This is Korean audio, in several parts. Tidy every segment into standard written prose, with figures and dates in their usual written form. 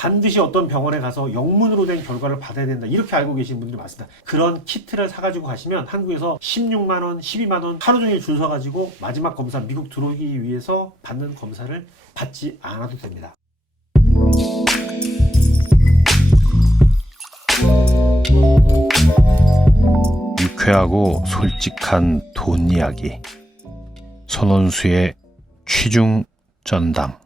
반드시 어떤 병원에 가서 영문으로 된 결과를 받아야 된다 이렇게 알고 계신 분들이 많습니다. 그런 키트를 사가지고 가시면 한국에서 16만원, 12만원 하루 종일 줄 서가지고 마지막 검사 미국 들어오기 위해서 받는 검사를 받지 않아도 됩니다. 유쾌하고 솔직한 돈 이야기. 손원수의 취중 전담.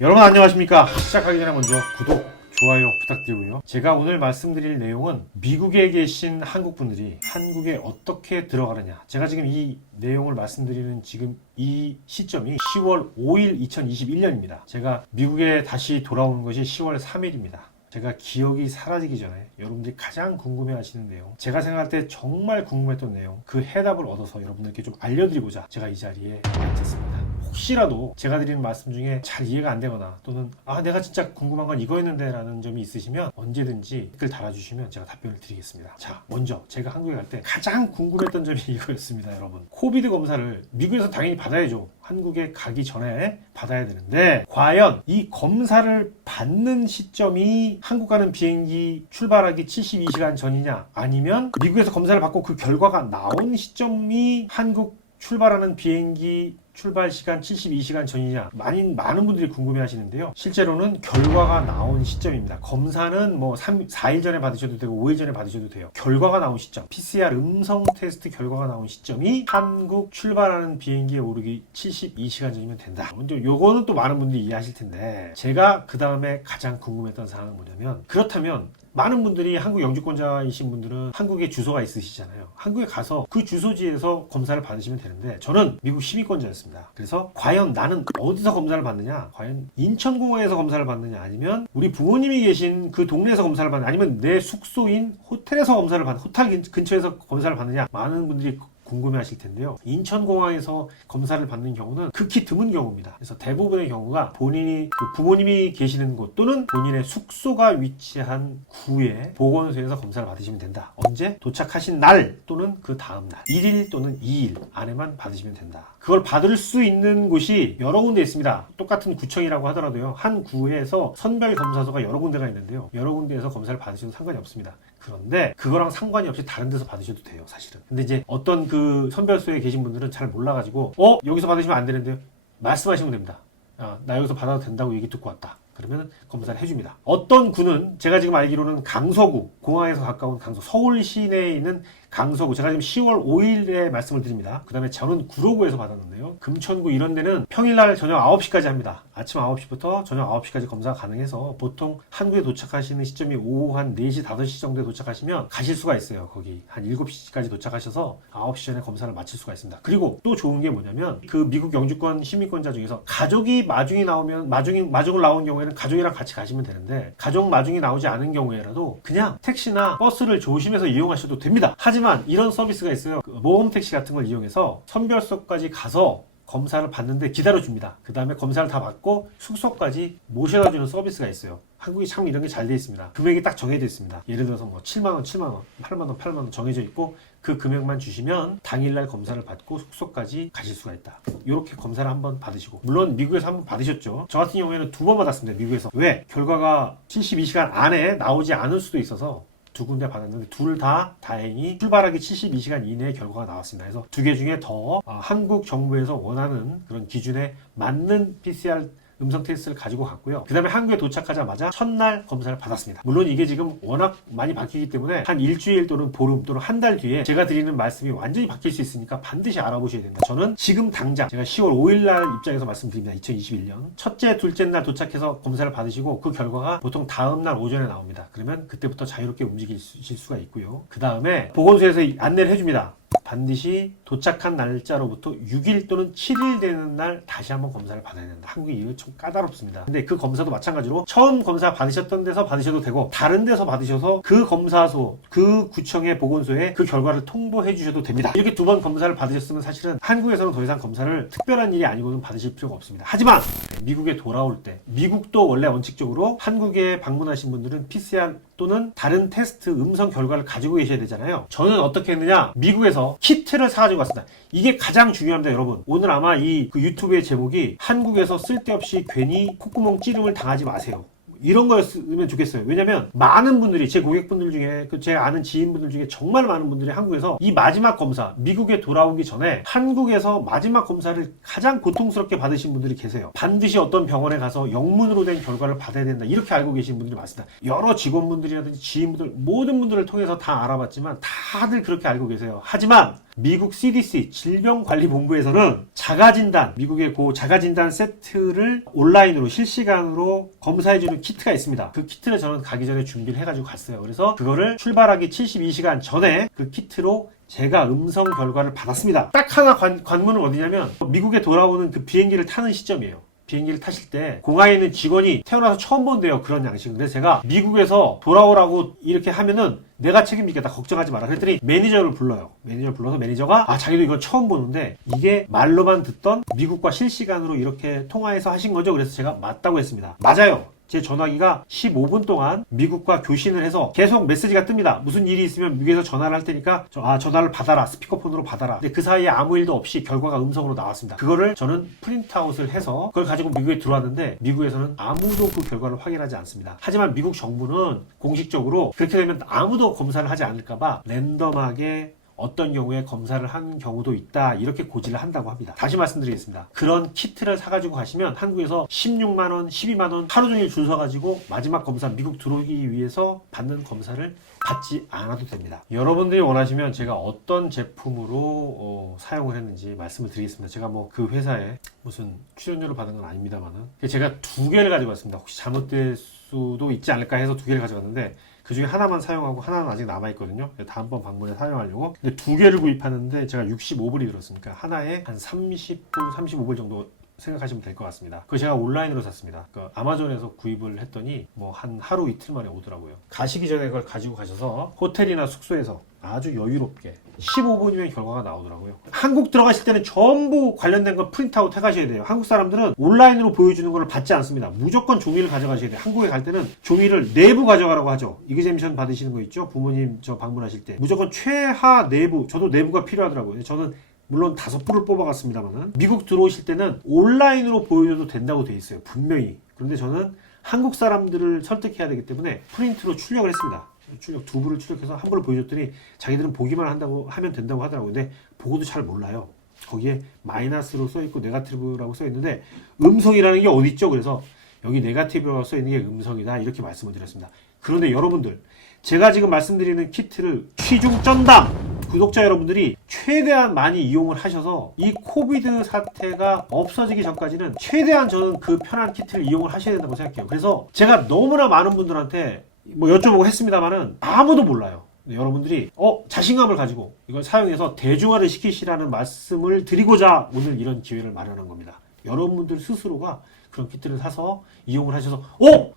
여러분 안녕하십니까? 시작하기 전에 먼저 구독, 좋아요 부탁드리고요. 제가 오늘 말씀드릴 내용은 미국에 계신 한국분들이 한국에 어떻게 들어가느냐. 제가 지금 이 내용을 말씀드리는 지금 이 시점이 10월 5일 2021년입니다. 제가 미국에 다시 돌아온 것이 10월 3일입니다. 제가 기억이 사라지기 전에 여러분들이 가장 궁금해하시는 내용, 제가 생각할 때 정말 궁금했던 내용, 그 해답을 얻어서 여러분들께 좀 알려드리고자 제가 이 자리에 앉았습니다. 혹시라도 제가 드리는 말씀 중에 잘 이해가 안 되거나 또는 내가 진짜 궁금한 건 이거였는데 라는 점이 있으시면 언제든지 댓글 달아주시면 제가 답변을 드리겠습니다. 자, 먼저 제가 한국에 갈 때 가장 궁금했던 점이 이거였습니다. 여러분, 코비드 검사를 미국에서 당연히 받아야죠. 한국에 가기 전에 받아야 되는데 과연 이 검사를 받는 시점이 한국 가는 비행기 출발하기 72시간 전이냐, 아니면 미국에서 검사를 받고 그 결과가 나온 시점이 한국 출발하는 비행기 출발 시간 72시간 전이냐, 많은 분들이 궁금해 하시는데요. 실제로는 결과가 나온 시점입니다. 검사는 뭐 4일 전에 받으셔도 되고 5일 전에 받으셔도 돼요. 결과가 나온 시점, PCR 음성 테스트 결과가 나온 시점이 한국 출발하는 비행기에 오르기 72시간 전이면 된다. 먼저 요거는 또 많은 분들이 이해하실 텐데, 제가 그 다음에 가장 궁금했던 사항은 뭐냐면, 그렇다면 많은 분들이 한국 영주권자이신 분들은 한국에 주소가 있으시잖아요. 한국에 가서 그 주소지에서 검사를 받으시면 되는데, 저는 미국 시민권자였습니다. 그래서 과연 나는 어디서 검사를 받느냐, 과연 인천공항에서 검사를 받느냐, 아니면 우리 부모님이 계신 그 동네에서 검사를 받느냐, 아니면 내 숙소인 호텔에서 검사를 받느냐, 호텔 근처에서 검사를 받느냐, 많은 분들이 궁금해 하실 텐데요. 인천공항에서 검사를 받는 경우는 극히 드문 경우입니다. 그래서 대부분의 경우가 본인이 부모님이 계시는 곳 또는 본인의 숙소가 위치한 구의 보건소에서 검사를 받으시면 된다. 언제? 도착하신 날 또는 그 다음 날 1일 또는 2일 안에만 받으시면 된다. 그걸 받을 수 있는 곳이 여러 군데 있습니다. 똑같은 구청이라고 하더라도요, 한 구에서 선별검사소가 여러 군데가 있는데요, 여러 군데에서 검사를 받으셔도 상관이 없습니다. 그런데 그거랑 상관이 없이 다른 데서 받으셔도 돼요, 사실은. 근데 이제 어떤 그 선별소에 계신 분들은 잘 몰라가지고 여기서 받으시면 안 되는데요, 말씀하시면 됩니다. 나 여기서 받아도 된다고 얘기 듣고 왔다. 그러면 검사를 해줍니다. 어떤 구는, 제가 지금 알기로는 강서구, 공항에서 가까운 서울 시내에 있는 강서구, 제가 지금 10월 5일에 말씀을 드립니다. 그 다음에 저는 구로구에서 받았는데요, 금천구 이런 데는 평일날 저녁 9시까지 합니다. 아침 9시부터 저녁 9시까지 검사가 가능해서 보통 한국에 도착하시는 시점이 오후 한 4시, 5시 정도에 도착하시면 가실 수가 있어요. 거기 한 7시까지 도착하셔서 9시 전에 검사를 마칠 수가 있습니다. 그리고 또 좋은 게 뭐냐면, 그 미국 영주권 시민권자 중에서 가족이 마중이 나오면, 마중을 나온 경우에는 가족이랑 같이 가시면 되는데, 가족 마중이 나오지 않은 경우에라도 그냥 택시나 버스를 조심해서 이용하셔도 됩니다. 하지만 이런 서비스가 있어요. 모험 택시 같은 걸 이용해서 선별소까지 가서 검사를 받는데 기다려줍니다. 그 다음에 검사를 다 받고 숙소까지 모셔다주는 서비스가 있어요. 한국이 참 이런 게 잘 돼 있습니다. 금액이 딱 정해져 있습니다. 예를 들어서 뭐 7만원, 7만원, 8만원, 8만원 정해져 있고, 그 금액만 주시면 당일날 검사를 받고 숙소까지 가실 수가 있다. 이렇게 검사를 한번 받으시고, 물론 미국에서 한번 받으셨죠. 저 같은 경우에는 2번 받았습니다. 미국에서. 왜? 결과가 72시간 안에 나오지 않을 수도 있어서 2군데 받았는데, 둘 다 다행히 출발하기 72시간 이내에 결과가 나왔습니다. 그래서 2개 중에 더 한국 정부에서 원하는 그런 기준에 맞는 PCR 음성 테스트를 가지고 갔고요. 그 다음에 한국에 도착하자마자 첫날 검사를 받았습니다. 물론 이게 지금 워낙 많이 바뀌기 때문에 한 일주일 또는 보름 또는 한 달 뒤에 제가 드리는 말씀이 완전히 바뀔 수 있으니까 반드시 알아보셔야 된다. 저는 지금 당장 제가 10월 5일 날 입장에서 말씀드립니다. 2021년 첫째, 둘째 날 도착해서 검사를 받으시고, 그 결과가 보통 다음 날 오전에 나옵니다. 그러면 그때부터 자유롭게 움직이실 수가 있고요. 그 다음에 보건소에서 안내를 해줍니다. 반드시 도착한 날짜로부터 6일 또는 7일 되는 날 다시 한번 검사를 받아야 된다. 한국이 이거 좀 까다롭습니다. 근데 그 검사도 마찬가지로 처음 검사 받으셨던 데서 받으셔도 되고, 다른 데서 받으셔서 그 검사소, 그 구청의 보건소에 그 결과를 통보해 주셔도 됩니다. 이렇게 2번 검사를 받으셨으면 사실은 한국에서는 더 이상 검사를 특별한 일이 아니고는 받으실 필요가 없습니다. 하지만 미국에 돌아올 때, 미국도 원래 원칙적으로 한국에 방문하신 분들은 PCR 또는 다른 테스트 음성 결과를 가지고 계셔야 되잖아요. 저는 어떻게 했느냐, 미국에서 키트를 사가지고 왔습니다. 이게 가장 중요합니다, 여러분. 오늘 아마 이 유튜브의 제목이 한국에서 쓸데없이 괜히 콧구멍 찌름을 당하지 마세요, 이런 거였으면 좋겠어요. 왜냐면 많은 분들이 제 고객분들 중에 제 아는 지인분들 중에 정말 많은 분들이 한국에서 이 마지막 검사 미국에 돌아오기 전에 한국에서 마지막 검사를 가장 고통스럽게 받으신 분들이 계세요. 반드시 어떤 병원에 가서 영문으로 된 결과를 받아야 된다 이렇게 알고 계신 분들이 많습니다. 여러 직원분들이라든지 지인분들 모든 분들을 통해서 다 알아봤지만 다들 그렇게 알고 계세요. 하지만 미국 CDC 질병관리본부에서는 자가진단, 미국의 그 자가진단 세트를 온라인으로 실시간으로 검사해주는 키트가 있습니다. 그 키트를 저는 가기 전에 준비를 해가지고 갔어요. 그래서 그거를 출발하기 72시간 전에 그 키트로 제가 음성 결과를 받았습니다. 딱 하나 관문은 어디냐면 미국에 돌아오는 그 비행기를 타는 시점이에요. 비행기를 타실 때 공항에 있는 직원이 태어나서 처음 본대요. 그런 양식은. 그래서 제가 미국에서 돌아오라고 이렇게 하면은 내가 책임지겠다. 걱정하지 마라. 그랬더니 매니저를 불러요. 매니저를 불러서 매니저가 자기도 이건 처음 보는데 이게 말로만 듣던 미국과 실시간으로 이렇게 통화해서 하신 거죠. 그래서 제가 맞다고 했습니다. 맞아요. 제 전화기가 15분 동안 미국과 교신을 해서 계속 메시지가 뜹니다. 무슨 일이 있으면 미국에서 전화를 할 테니까 전화를 받아라. 스피커폰으로 받아라. 근데 그 사이에 아무 일도 없이 결과가 음성으로 나왔습니다. 그거를 저는 프린트아웃을 해서 그걸 가지고 미국에 들어왔는데 미국에서는 아무도 그 결과를 확인하지 않습니다. 하지만 미국 정부는 공식적으로 그렇게 되면 아무도 검사를 하지 않을까봐 랜덤하게 어떤 경우에 검사를 한 경우도 있다 이렇게 고지를 한다고 합니다. 다시 말씀드리겠습니다. 그런 키트를 사가지고 가시면 한국에서 16만원, 12만원 하루 종일 줄 서가지고 마지막 검사 미국 들어오기 위해서 받는 검사를 받지 않아도 됩니다. 여러분들이 원하시면 제가 어떤 제품으로 사용을 했는지 말씀을 드리겠습니다. 제가 뭐 그 회사에 무슨 출연료를 받은 건 아닙니다만은 제가 두 개를 가지고 왔습니다. 혹시 잘못될 수도 있지 않을까 해서 두 개를 가져갔는데 그 중에 하나만 사용하고 하나는 아직 남아있거든요. 다음번 방문에 사용하려고. 근데 두 개를 구입하는데 제가 65불이 들었으니까 하나에 한 30불, 35불 정도 생각하시면 될 것 같습니다. 그거 제가 온라인으로 샀습니다. 그러니까 아마존에서 구입을 했더니 뭐 한 하루 이틀 만에 오더라고요. 가시기 전에 그걸 가지고 가셔서 호텔이나 숙소에서 아주 여유롭게 15분이면 결과가 나오더라고요. 한국 들어가실 때는 전부 관련된 거 프린트아웃 해가셔야 돼요. 한국 사람들은 온라인으로 보여주는 걸 받지 않습니다. 무조건 종이를 가져가셔야 돼요. 한국에 갈 때는 종이를 내부 가져가라고 하죠. 이그젬션 받으시는 거 있죠? 부모님 방문하실 때 무조건 최하 내부, 저도 내부가 필요하더라고요. 저는 물론 5불을 뽑아갔습니다만 미국 들어오실 때는 온라인으로 보여줘도 된다고 돼 있어요. 분명히. 그런데 저는 한국 사람들을 설득해야 되기 때문에 프린트로 출력을 했습니다. 출력 2불을 출력해서 1불을 보여줬더니 자기들은 보기만 한다고 하면 된다고 하더라고요. 근데 보고도 잘 몰라요. 거기에 마이너스로 써있고 네거티브라고 써있는데 음성이라는 게 어디 있죠? 그래서 여기 네거티브라고 써있는 게 음성이다 이렇게 말씀을 드렸습니다. 그런데 여러분들 제가 지금 말씀드리는 키트를 취중전담 구독자 여러분들이 최대한 많이 이용을 하셔서 이 코비드 사태가 없어지기 전까지는 최대한 저는 그 편한 키트를 이용을 하셔야 된다고 생각해요. 그래서 제가 너무나 많은 분들한테 뭐 여쭤보고 했습니다만은 아무도 몰라요. 여러분들이 자신감을 가지고 이걸 사용해서 대중화를 시키시라는 말씀을 드리고자 오늘 이런 기회를 마련한 겁니다. 여러분들 스스로가 그런 키트를 사서 이용을 하셔서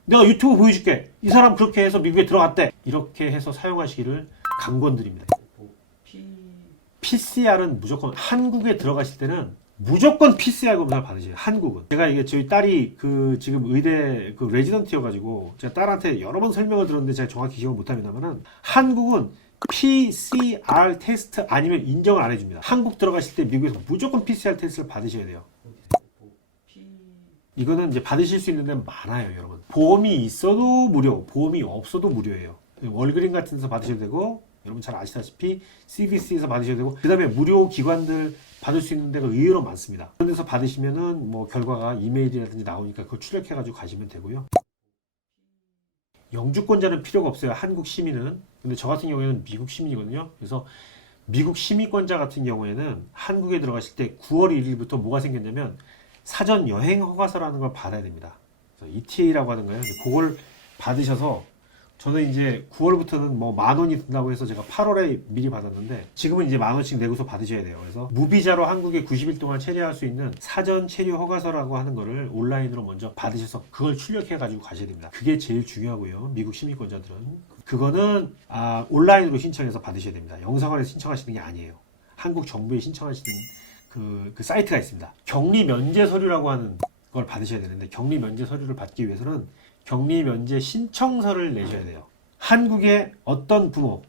내가 유튜브 보여줄게. 이 사람 그렇게 해서 미국에 들어갔대. 이렇게 해서 사용하시기를 강권드립니다. PCR은 무조건 한국에 들어가실 때는 무조건 PCR 검사를 받으세요. 한국은. 제가 이게 저희 딸이 지금 의대 레지던트여가지고 제가 딸한테 여러 번 설명을 들었는데 제가 정확히 기억을 못합니다만은 한국은 PCR 테스트 아니면 인정을 안 해줍니다. 한국 들어가실 때 미국에서 무조건 PCR 테스트를 받으셔야 돼요. 이거는 이제 받으실 수 있는 데는 많아요, 여러분. 보험이 있어도 무료, 보험이 없어도 무료예요. 월그린 같은 데서 받으셔도 되고, 여러분 잘 아시다시피 CDC에서 받으셔야 되고, 그 다음에 무료 기관들 받을 수 있는 데가 의외로 많습니다. 그런 데서 받으시면은 뭐 결과가 이메일이라든지 나오니까 그걸 출력해가지고 가시면 되고요. 영주권자는 필요가 없어요. 한국 시민은. 근데 저 같은 경우에는 미국 시민이거든요. 그래서 미국 시민권자 같은 경우에는 한국에 들어가실 때 9월 1일부터 뭐가 생겼냐면 사전 여행 허가서라는 걸 받아야 됩니다. ETA라고 하는 거예요. 그걸 받으셔서 저는 이제 9월부터는 뭐 10,000원이 든다고 해서 제가 8월에 미리 받았는데 지금은 이제 10,000원씩 내고서 받으셔야 돼요. 그래서 무비자로 한국에 90일 동안 체류할 수 있는 사전 체류 허가서라고 하는 거를 온라인으로 먼저 받으셔서 그걸 출력해 가지고 가셔야 됩니다. 그게 제일 중요하고요. 미국 시민권자들은 그거는 온라인으로 신청해서 받으셔야 됩니다. 영사관에서 신청하시는 게 아니에요. 한국 정부에 신청하시는 그 사이트가 있습니다. 격리 면제 서류라고 하는 걸 받으셔야 되는데 격리 면제 서류를 받기 위해서는 격리 면제 신청서를 내셔야 돼요. 한국의 어떤 부모,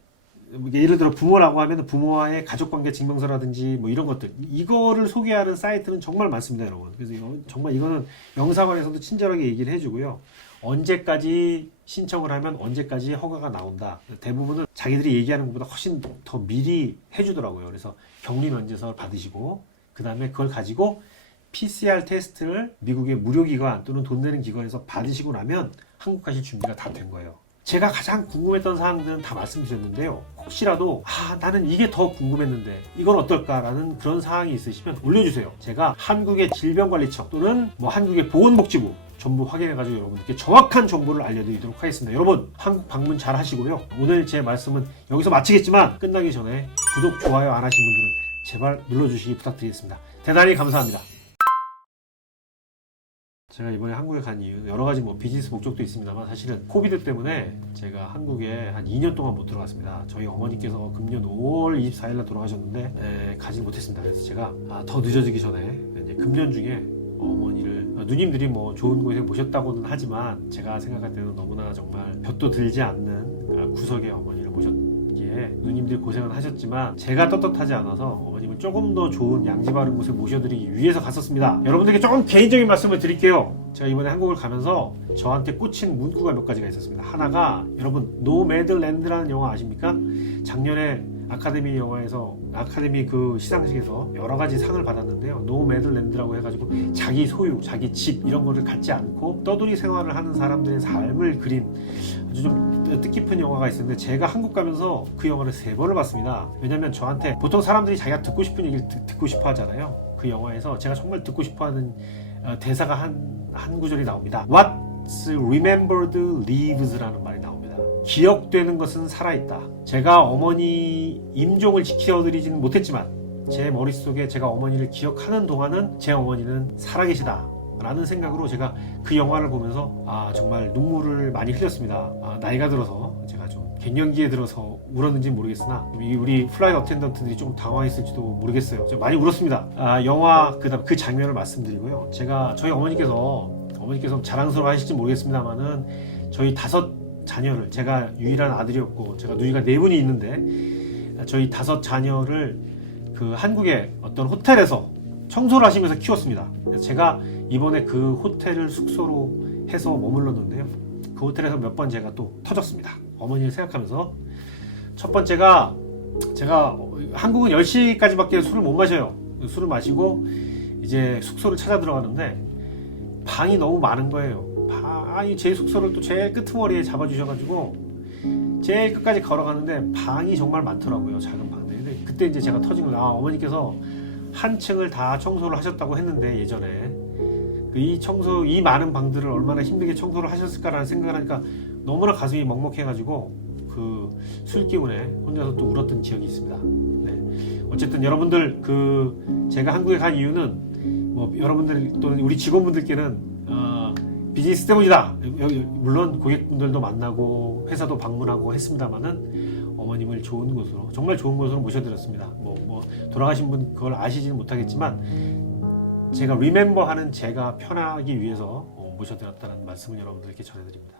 예를 들어 부모라고 하면 부모와의 가족관계 증명서라든지 뭐 이런 것들, 이거를 소개하는 사이트는 정말 많습니다, 여러분. 그래서 정말 이거는 영사관에서도 친절하게 얘기를 해주고요. 언제까지 신청을 하면 언제까지 허가가 나온다. 대부분은 자기들이 얘기하는 것보다 훨씬 더 미리 해주더라고요. 그래서 격리 면제서를 받으시고 그 다음에 그걸 가지고 PCR 테스트를 미국의 무료기관 또는 돈 내는 기관에서 받으시고 나면 한국 가실 준비가 다 된 거예요. 제가 가장 궁금했던 사항들은 다 말씀드렸는데요. 혹시라도 나는 이게 더 궁금했는데 이건 어떨까라는 그런 사항이 있으시면 올려주세요. 제가 한국의 질병관리청 또는 한국의 보건복지부 전부 확인해가지고 여러분들께 정확한 정보를 알려드리도록 하겠습니다. 여러분 한국 방문 잘 하시고요. 오늘 제 말씀은 여기서 마치겠지만 끝나기 전에 구독, 좋아요 안 하신 분들은 제발 눌러주시기 부탁드리겠습니다. 대단히 감사합니다. 제가 이번에 한국에 간 이유는 여러 가지 비즈니스 목적도 있습니다만 사실은 코비드 때문에 제가 한국에 한 2년 동안 못 들어갔습니다. 저희 어머니께서 금년 5월 24일날 돌아가셨는데 가지 못했습니다. 그래서 제가 더 늦어지기 전에 이제 금년 중에 어머니를 누님들이 좋은 곳에 모셨다고는 하지만 제가 생각할 때는 너무나 정말 볕도 들지 않는 구석의 어머니를 모셨기에 누님들이 고생은 하셨지만 제가 떳떳하지 않아서 어머님을 조금 더 좋은 양지 바른 곳에 모셔드리기 위해서 갔었습니다. 여러분들께 조금 개인적인 말씀을 드릴게요. 제가 이번에 한국을 가면서 저한테 꽂힌 문구가 몇 가지가 있었습니다. 하나가 여러분 노매들랜드라는 영화 아십니까? 작년에 아카데미 영화에서 아카데미 그 시상식에서 여러 가지 상을 받았는데요. 노매들랜드라고 해가지고 자기 소유, 자기 집 이런 거를 갖지 않고 떠돌이 생활을 하는 사람들의 삶을 그린 아주 좀 뜻깊은 영화가 있었는데 제가 한국 가면서 그 영화를 3번을 봤습니다. 왜냐면 저한테 보통 사람들이 자기가 듣고 싶은 얘기를 듣고 싶어 하잖아요. 그 영화에서 제가 정말 듣고 싶어 하는 대사가 한 구절이 나옵니다. What's remembered lives라는 말이 나옵니다. 기억되는 것은 살아있다. 제가 어머니 임종을 지켜드리지는 못했지만 제 머릿속에 제가 어머니를 기억하는 동안은 제 어머니는 살아계시다 라는 생각으로 제가 그 영화를 보면서 정말 눈물을 많이 흘렸습니다. 나이가 들어서 제가 좀 갱년기에 들어서 울었는지 모르겠으나 우리 플라이트 어텐던트들이 좀 당황했을지도 모르겠어요. 제가 많이 울었습니다. 영화 그 장면을 말씀드리고요. 저희 어머니께서 자랑스러워 하실지 모르겠습니다만은 저희 5 자녀를 제가 유일한 아들이었고 제가 누이가 4분이 있는데 저희 5 자녀를 그 한국의 어떤 호텔에서 청소를 하시면서 키웠습니다. 그래서 제가 이번에 그 호텔을 숙소로 해서 머물렀는데요. 그 호텔에서 몇 번 제가 또 터졌습니다. 어머니를 생각하면서 첫 번째가 제가 한국은 10시까지밖에 술을 못 마셔요. 술을 마시고 이제 숙소를 찾아 들어가는데 방이 너무 많은 거예요. 제 숙소를 또 제일 끄트머리에 잡아주셔가지고 제일 끝까지 걸어가는데 방이 정말 많더라고요. 작은 방들. 근데 그때 이제 제가 터진 거예요. 어머니께서 한 층을 다 청소를 하셨다고 했는데 예전에 이 많은 방들을 얼마나 힘들게 청소를 하셨을까라는 생각을 하니까 너무나 가슴이 먹먹해가지고 그 술 기운에 혼자서 또 울었던 기억이 있습니다. 네. 어쨌든 여러분들 제가 한국에 간 이유는 여러분들 또는 우리 직원분들께는 비즈니스 때문이다. 물론 고객분들도 만나고 회사도 방문하고 했습니다만은 어머님을 좋은 곳으로 정말 좋은 곳으로 모셔드렸습니다. 돌아가신 분 그걸 아시지는 못하겠지만 제가 리멤버하는 제가 편하기 위해서 모셔드렸다는 말씀을 여러분들께 전해드립니다.